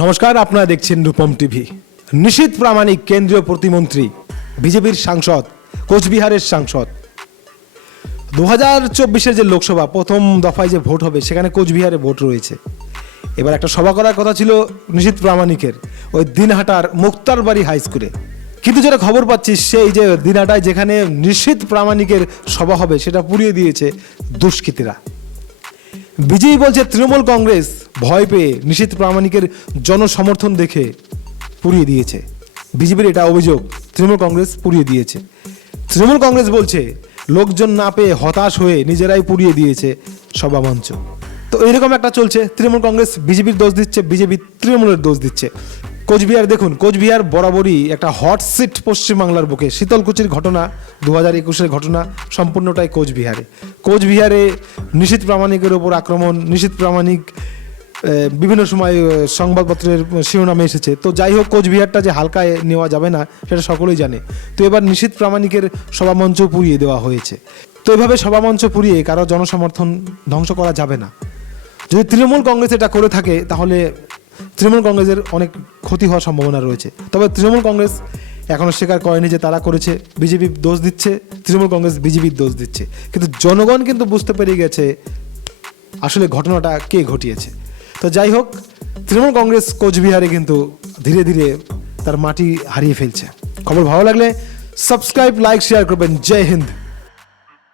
নমস্কার, আপনারা দেখছেন রূপম টিভি। নিশীত প্রামাণিক কেন্দ্রীয় প্রতিমন্ত্রী, বিজেপির সাংসদ, কোচবিহারের সাংসদ। দু হাজার চব্বিশের যে লোকসভা, প্রথম দফায় যে ভোট হবে, সেখানে কোচবিহারে ভোট রয়েছে। এবার একটা সভা করার কথা ছিল নিশীত প্রামাণিকের, ওই দিনহাটার মুক্তারবাড়ি হাই স্কুলে। কিন্তু যেটা খবর পাচ্ছি, সেই যে দিনহাটায় যেখানে নিশীত প্রামাণিকের সভা হবে, সেটা পুড়িয়ে দিয়েছে দুষ্কৃতীরা। বিজেপি বলছে তৃণমূল কংগ্রেস ভয় পেয়ে নিষিদ্ধ প্রামাণিকের জনসমর্থন দেখে পুড়িয়ে দিয়েছে। বিজেপির এটা অভিযোগ, তৃণমূল কংগ্রেস পুড়িয়ে দিয়েছে। তৃণমূল কংগ্রেস বলছে, লোকজন না পেয়ে হতাশ হয়ে নিজেরাই পুড়িয়ে দিয়েছে সভামঞ্চ। তো এরকম একটা চলছে, তৃণমূল কংগ্রেস বিজেপির দোষ দিচ্ছে, বিজেপি তৃণমূলের দোষ দিচ্ছে। কোচবিহার, দেখুন, কোচবিহার বরাবরই একটা হট সিট পশ্চিমবাংলার বুকে। শীতলকুচির ঘটনা দু হাজার একুশের ঘটনা, সম্পূর্ণটাই কোচবিহারে। কোচবিহারে নিশীত প্রামাণিকের ওপর আক্রমণ, নিশীত প্রামাণিক বিভিন্ন সময় সংবাদপত্রের শিরোনামে এসেছে। তো যাই হোক, কোচবিহারটা যে হালকায় নেওয়া যাবে না, সেটা সকলেই জানে। তো এবার নিশীত প্রামাণিকের সভামঞ্চ পুড়িয়ে দেওয়া হয়েছে। তো এভাবে সভামঞ্চ পুড়িয়ে কারও জনসমর্থন ধ্বংস করা যাবে না। যদি তৃণমূল কংগ্রেস এটা করে থাকে, তাহলে তৃণমূল কংগ্রেসের অনেক ক্ষতি হওয়ার সম্ভাবনা রয়েছে। তবে তৃণমূল কংগ্রেস এখনও স্বীকার করেনি যে তারা করেছে। বিজেপি দোষ দিচ্ছে, তৃণমূল কংগ্রেস বিজেপির দোষ দিচ্ছে। কিন্তু জনগণ কিন্তু বুঝতে পেরে গেছে আসলে ঘটনাটা কে ঘটিয়েছে। তো যাই হোক, তৃণমূল কংগ্রেস কোচবিহারে কিন্তু ধীরে ধীরে তার মাটি হারিয়ে ফেলছে। খবর ভালো লাগলে সাবস্ক্রাইব লাইক শেয়ার করবেন। জয় হিন্দ।